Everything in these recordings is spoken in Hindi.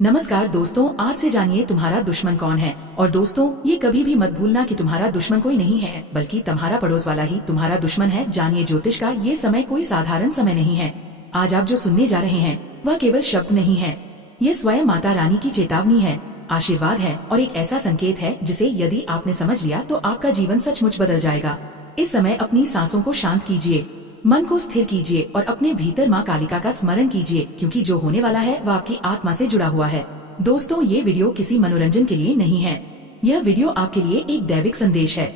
नमस्कार दोस्तों, आज से जानिए तुम्हारा दुश्मन कौन है। और दोस्तों, ये कभी भी मत भूलना कि तुम्हारा दुश्मन कोई नहीं है, बल्कि तुम्हारा पड़ोस वाला ही तुम्हारा दुश्मन है। जानिए ज्योतिष का ये समय कोई साधारण समय नहीं है। आज आप जो सुनने जा रहे हैं वह केवल शब्द नहीं है, ये स्वयं माता रानी की चेतावनी है, आशीर्वाद है और एक ऐसा संकेत है जिसे यदि आपने समझ लिया तो आपका जीवन सचमुच बदल जाएगा। इस समय अपनी सांसों को शांत कीजिए, मन को स्थिर कीजिए और अपने भीतर माँ कालिका का स्मरण कीजिए, क्योंकि जो होने वाला है वह आपकी आत्मा से जुड़ा हुआ है। दोस्तों, ये वीडियो किसी मनोरंजन के लिए नहीं है, यह वीडियो आपके लिए एक दैविक संदेश है।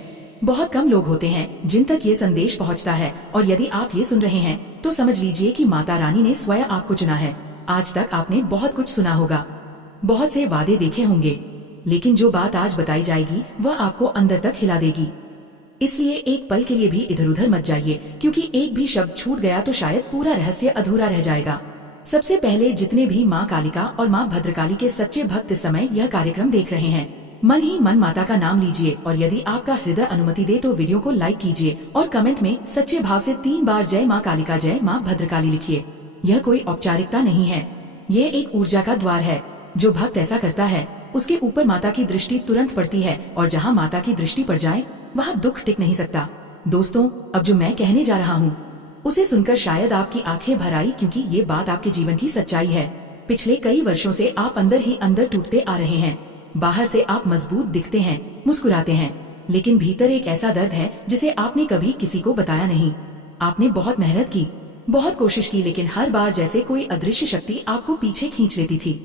बहुत कम लोग होते हैं जिन तक ये संदेश पहुंचता है, और यदि आप ये सुन रहे हैं तो समझ लीजिए कि माता रानी ने स्वयं आपको चुना है। आज तक आपने बहुत कुछ सुना होगा, बहुत से वादे देखे होंगे, लेकिन जो बात आज बताई जाएगी वह आपको अंदर तक हिला देगी। इसलिए एक पल के लिए भी इधर उधर मत जाइए, क्योंकि एक भी शब्द छूट गया तो शायद पूरा रहस्य अधूरा रह जाएगा। सबसे पहले जितने भी माँ कालिका और माँ भद्रकाली के सच्चे भक्त इस समय यह कार्यक्रम देख रहे हैं, मन ही मन माता का नाम लीजिए, और यदि आपका हृदय अनुमति दे तो वीडियो को लाइक कीजिए और कमेंट में सच्चे भाव से 3 बार जय माँ कालिका जय माँ भद्रकाली लिखिए। यह कोई औपचारिकता नहीं है, ये एक ऊर्जा का द्वार है। जो भक्त ऐसा करता है उसके ऊपर माता की दृष्टि तुरंत पड़ती है, और जहाँ माता की दृष्टि पड़ जाए वहाँ दुख टिक नहीं सकता। दोस्तों, अब जो मैं कहने जा रहा हूँ उसे सुनकर शायद आपकी आंखें भर आई, क्योंकि ये बात आपके जीवन की सच्चाई है। पिछले कई वर्षों से आप अंदर ही अंदर टूटते आ रहे हैं। बाहर से आप मजबूत दिखते हैं, मुस्कुराते हैं, लेकिन भीतर एक ऐसा दर्द है जिसे आपने कभी किसी को बताया नहीं। आपने बहुत मेहनत की, बहुत कोशिश की, लेकिन हर बार जैसे कोई अदृश्य शक्ति आपको पीछे खींच लेती थी।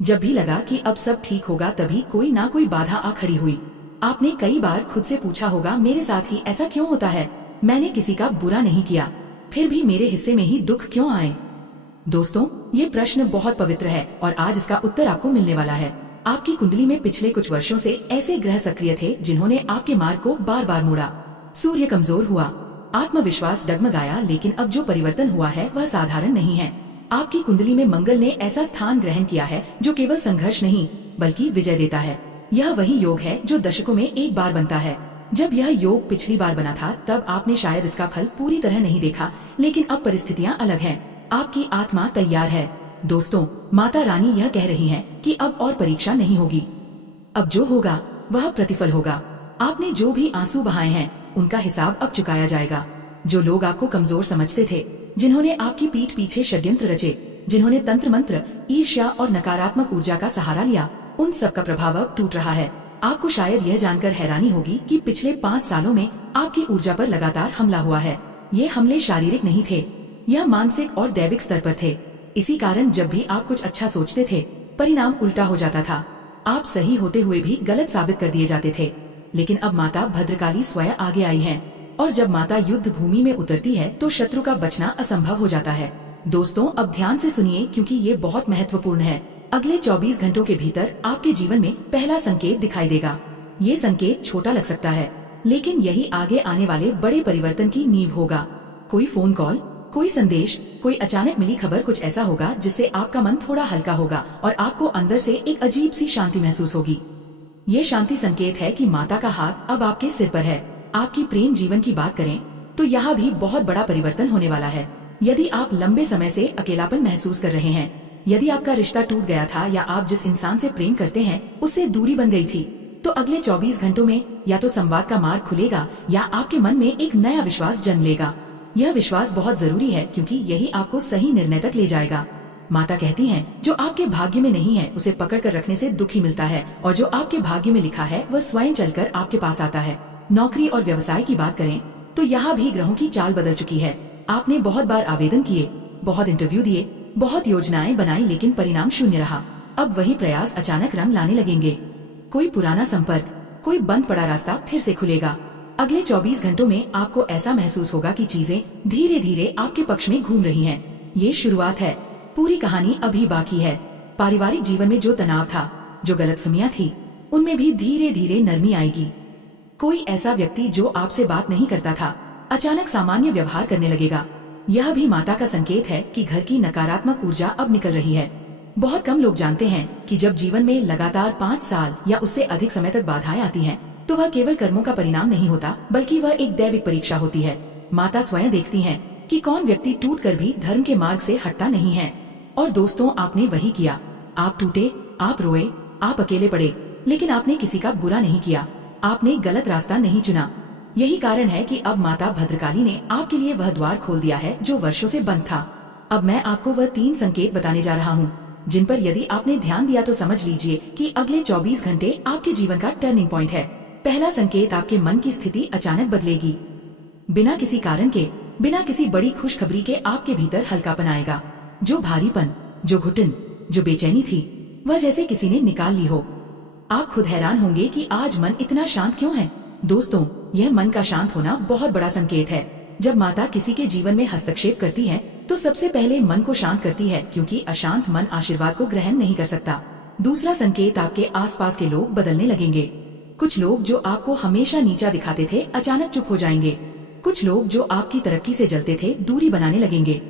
जब भी लगा कि अब सब ठीक होगा, तभी कोई ना कोई बाधा आ खड़ी हुई। आपने कई बार खुद से पूछा होगा, मेरे साथ ही ऐसा क्यों होता है? मैंने किसी का बुरा नहीं किया, फिर भी मेरे हिस्से में ही दुख क्यों आए? दोस्तों, ये प्रश्न बहुत पवित्र है और आज इसका उत्तर आपको मिलने वाला है। आपकी कुंडली में पिछले कुछ वर्षों से ऐसे ग्रह सक्रिय थे जिन्होंने आपके मार्ग को बार बार मोड़ा। सूर्य कमजोर हुआ, आत्मविश्वास डगमगाया, लेकिन अब जो परिवर्तन हुआ है वह साधारण नहीं है। आपकी कुंडली में मंगल ने ऐसा स्थान ग्रहण किया है जो केवल संघर्ष नहीं बल्कि विजय देता है। यह वही योग है जो दशकों में एक बार बनता है। जब यह योग पिछली बार बना था तब आपने शायद इसका फल पूरी तरह नहीं देखा, लेकिन अब परिस्थितियाँ अलग हैं। आपकी आत्मा तैयार है। दोस्तों, माता रानी यह कह रही हैं कि अब और परीक्षा नहीं होगी, अब जो होगा वह प्रतिफल होगा। आपने जो भी आंसू बहाए हैं उनका हिसाब अब चुकाया जाएगा। जो लोग आपको कमजोर समझते थे, जिन्होंने आपकी पीठ पीछे षड्यंत्र रचे, जिन्होंने तंत्र मंत्र, ईर्ष्या और नकारात्मक ऊर्जा का सहारा लिया, उन सब का प्रभाव अब टूट रहा है। आपको शायद यह जानकर हैरानी होगी कि पिछले 5 सालों में आपकी ऊर्जा पर लगातार हमला हुआ है। ये हमले शारीरिक नहीं थे, यह मानसिक और दैविक स्तर पर थे। इसी कारण जब भी आप कुछ अच्छा सोचते थे, परिणाम उल्टा हो जाता था। आप सही होते हुए भी गलत साबित कर दिए जाते थे। लेकिन अब माता भद्रकाली स्वयं आगे आई है, और जब माता युद्ध भूमि में उतरती है तो शत्रु का बचना असंभव हो जाता है। दोस्तों, अब ध्यान से सुनिए, क्योंकि ये बहुत महत्वपूर्ण है। अगले 24 घंटों के भीतर आपके जीवन में पहला संकेत दिखाई देगा। ये संकेत छोटा लग सकता है, लेकिन यही आगे आने वाले बड़े परिवर्तन की नींव होगा। कोई फोन कॉल, कोई संदेश, कोई अचानक मिली खबर, कुछ ऐसा होगा जिससे आपका मन थोड़ा हल्का होगा और आपको अंदर से एक अजीब सी शांति महसूस होगी। ये शांति संकेत है कि माता का हाथ अब आपके सिर पर है। आपकी प्रेम जीवन की बात करें तो यहाँ भी बहुत बड़ा परिवर्तन होने वाला है। यदि आप लंबे समय से अकेलापन महसूस कर रहे हैं, यदि आपका रिश्ता टूट गया था, या आप जिस इंसान से प्रेम करते हैं उससे दूरी बन गई थी, तो अगले 24 घंटों में या तो संवाद का मार्ग खुलेगा या आपके मन में एक नया विश्वास जन्म लेगा। यह विश्वास बहुत जरूरी है, क्योंकि यही आपको सही निर्णय तक ले जाएगा। माता कहती हैं, जो आपके भाग्य में नहीं है उसे पकड़ कर रखने से दुखी मिलता है, और जो आपके भाग्य में लिखा है वह स्वयं चलकर आपके पास आता है। नौकरी और व्यवसाय की बात करें तो यहाँ भी ग्रहों की चाल बदल चुकी है। आपने बहुत बार आवेदन किए, बहुत इंटरव्यू दिए, बहुत योजनाएं बनाई, लेकिन परिणाम शून्य रहा। अब वही प्रयास अचानक रंग लाने लगेंगे। कोई पुराना संपर्क, कोई बंद पड़ा रास्ता फिर से खुलेगा। अगले 24 घंटों में आपको ऐसा महसूस होगा कि चीजें धीरे धीरे आपके पक्ष में घूम रही हैं। ये शुरुआत है, पूरी कहानी अभी बाकी है। पारिवारिक जीवन में जो तनाव था, जो गलतफहमियां थी, उनमें भी धीरे धीरे नरमी आएगी। कोई ऐसा व्यक्ति जो आपसे बात नहीं करता था, अचानक सामान्य व्यवहार करने लगेगा। यह भी माता का संकेत है कि घर की नकारात्मक ऊर्जा अब निकल रही है। बहुत कम लोग जानते हैं कि जब जीवन में लगातार 5 साल या उससे अधिक समय तक बाधाएं आती हैं, तो वह केवल कर्मों का परिणाम नहीं होता, बल्कि वह एक दैविक परीक्षा होती है। माता स्वयं देखती हैं कि कौन व्यक्ति टूटकर भी धर्म के मार्ग से हटता नहीं है। और दोस्तों, आपने वही किया। आप टूटे, आप रोए, आप अकेले पड़े, लेकिन आपने किसी का बुरा नहीं किया, आपने गलत रास्ता नहीं चुना। यही कारण है कि अब माता भद्रकाली ने आपके लिए वह द्वार खोल दिया है जो वर्षों से बंद था। अब मैं आपको वह 3 संकेत बताने जा रहा हूँ, जिन पर यदि आपने ध्यान दिया तो समझ लीजिए कि अगले 24 घंटे आपके जीवन का टर्निंग पॉइंट है। पहला संकेत, आपके मन की स्थिति अचानक बदलेगी। बिना किसी कारण के, बिना किसी बड़ी खुशखबरी के आपके भीतर हल्कापन आएगा। जो भारीपन, जो घुटन, जो बेचैनी थी, वह जैसे किसी ने निकाल ली हो। आप खुद हैरान होंगे कि आज मन इतना शांत क्यों है। दोस्तों, यह मन का शांत होना बहुत बड़ा संकेत है। जब माता किसी के जीवन में हस्तक्षेप करती है तो सबसे पहले मन को शांत करती है, क्योंकि अशांत मन आशीर्वाद को ग्रहण नहीं कर सकता। दूसरा संकेत, आपके आसपास के लोग बदलने लगेंगे। कुछ लोग जो आपको हमेशा नीचा दिखाते थे अचानक चुप हो जाएंगे। कुछ लोग जो आपकी तरक्की से जलते थे दूरी बनाने लगेंगे।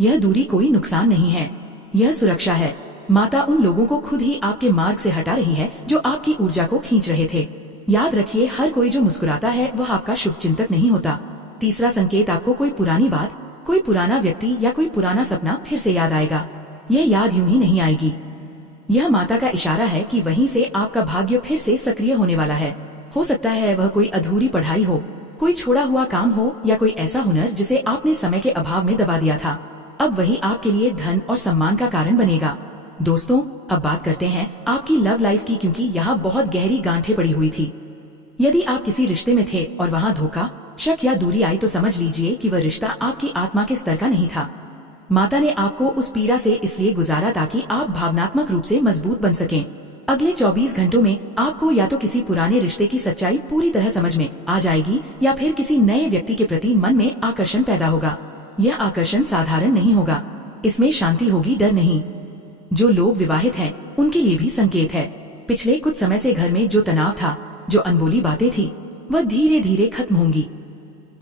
यह दूरी कोई नुकसान नहीं है, यह सुरक्षा है। माता उन लोगों को खुद ही आपके मार्ग से हटा रही है जो आपकी ऊर्जा को खींच रहे थे। याद रखिए, हर कोई जो मुस्कुराता है वह आपका शुभ चिंतक नहीं होता। तीसरा संकेत, आपको कोई पुरानी बात, कोई पुराना व्यक्ति या कोई पुराना सपना फिर से याद आएगा। यह याद यूं ही नहीं आएगी, यह माता का इशारा है कि वहीं से आपका भाग्य फिर से सक्रिय होने वाला है। हो सकता है वह कोई अधूरी पढ़ाई हो, कोई छोड़ा हुआ काम हो, या कोई ऐसा हुनर जिसे आपने समय के अभाव में दबा दिया था। अब वही आपके लिए धन और सम्मान का कारण बनेगा। दोस्तों, अब बात करते हैं आपकी लव लाइफ की, क्योंकि यहाँ बहुत गहरी गांठें पड़ी हुई थी। यदि आप किसी रिश्ते में थे और वहाँ धोखा, शक या दूरी आई तो समझ लीजिए कि वह रिश्ता आपकी आत्मा के स्तर का नहीं था। माता ने आपको उस पीड़ा से इसलिए गुजारा ताकि आप भावनात्मक रूप से मजबूत बन सकें। अगले 24 घंटों में आपको या तो किसी पुराने रिश्ते की सच्चाई पूरी तरह समझ में आ जाएगी, या फिर किसी नए व्यक्ति के प्रति मन में आकर्षण पैदा होगा। यह आकर्षण साधारण नहीं होगा, इसमें शांति होगी, डर नहीं। जो लोग विवाहित हैं उनके लिए भी संकेत है। पिछले कुछ समय से घर में जो तनाव था, जो अनबोली बातें थी, वह धीरे धीरे खत्म होंगी।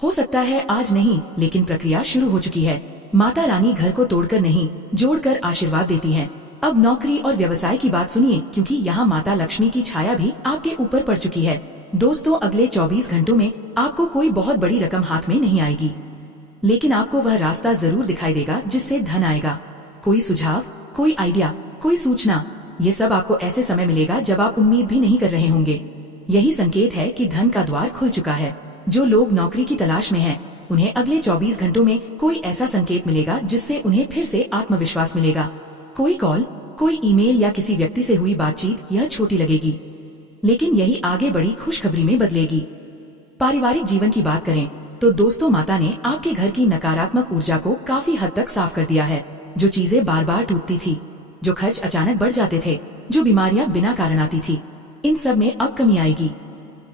हो सकता है आज नहीं, लेकिन प्रक्रिया शुरू हो चुकी है। माता रानी घर को तोड़कर नहीं, जोड़कर आशीर्वाद देती हैं। अब नौकरी और व्यवसाय की बात सुनिए, क्योंकि यहाँ माता लक्ष्मी की छाया भी आपके ऊपर पड़ चुकी है। दोस्तों, अगले 24 घंटों में आपको कोई बहुत बड़ी रकम हाथ में नहीं आएगी, लेकिन आपको वह रास्ता जरूर दिखाई देगा जिससे धन आएगा। कोई सुझाव, कोई आइडिया, कोई सूचना, ये सब आपको ऐसे समय मिलेगा जब आप उम्मीद भी नहीं कर रहे होंगे। यही संकेत है कि धन का द्वार खुल चुका है। जो लोग नौकरी की तलाश में हैं, उन्हें अगले 24 घंटों में कोई ऐसा संकेत मिलेगा जिससे उन्हें फिर से आत्मविश्वास मिलेगा। कोई कॉल, कोई ईमेल या किसी व्यक्ति से हुई बातचीत, यह छोटी लगेगी, लेकिन यही आगे बड़ी खुशखबरी में बदलेगी। पारिवारिक जीवन की बात करें तो दोस्तों, माता ने आपके घर की नकारात्मक ऊर्जा को काफी हद तक साफ कर दिया है। जो चीजें बार बार टूटती थी, जो खर्च अचानक बढ़ जाते थे, जो बीमारियां बिना कारण आती थी, इन सब में अब कमी आएगी।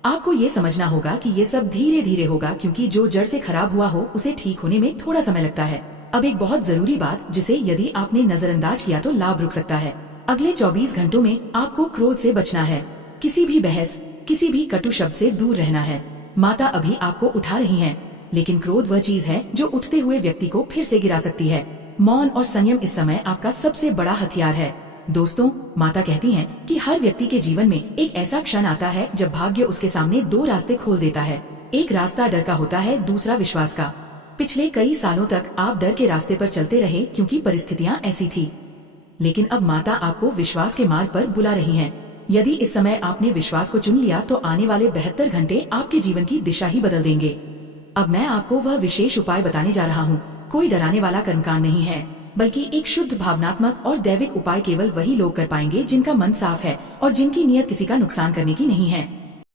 आपको ये समझना होगा कि ये सब धीरे धीरे होगा, क्योंकि जो जड़ से खराब हुआ हो उसे ठीक होने में थोड़ा समय लगता है। अब एक बहुत जरूरी बात, जिसे यदि आपने नजरअंदाज किया तो लाभ रुक सकता है। अगले 24 घंटों में आपको क्रोध से बचना है। किसी भी बहस, किसी भी कटु शब्द से दूर रहना है। माता अभी आपको उठा रही हैं, लेकिन क्रोध वह चीज है जो उठते हुए व्यक्ति को फिर से गिरा सकती है। मौन और संयम इस समय आपका सबसे बड़ा हथियार है। दोस्तों, माता कहती हैं कि हर व्यक्ति के जीवन में एक ऐसा क्षण आता है जब भाग्य उसके सामने 2 रास्ते खोल देता है। एक रास्ता डर का होता है, दूसरा विश्वास का। पिछले कई सालों तक आप डर के रास्ते पर चलते रहे, क्योंकि परिस्थितियां ऐसी थी, लेकिन अब माता आपको विश्वास के मार्ग पर बुला रही हैं। यदि इस समय आपने विश्वास को चुन लिया तो आने वाले 72 घंटे आपके जीवन की दिशा ही बदल देंगे। अब मैं आपको वह विशेष उपाय बताने जा रहा हूँ। कोई डराने वाला कर्मकांड नहीं है, बल्कि एक शुद्ध भावनात्मक और दैविक उपाय केवल वही लोग कर पाएंगे जिनका मन साफ है और जिनकी नीयत किसी का नुकसान करने की नहीं है।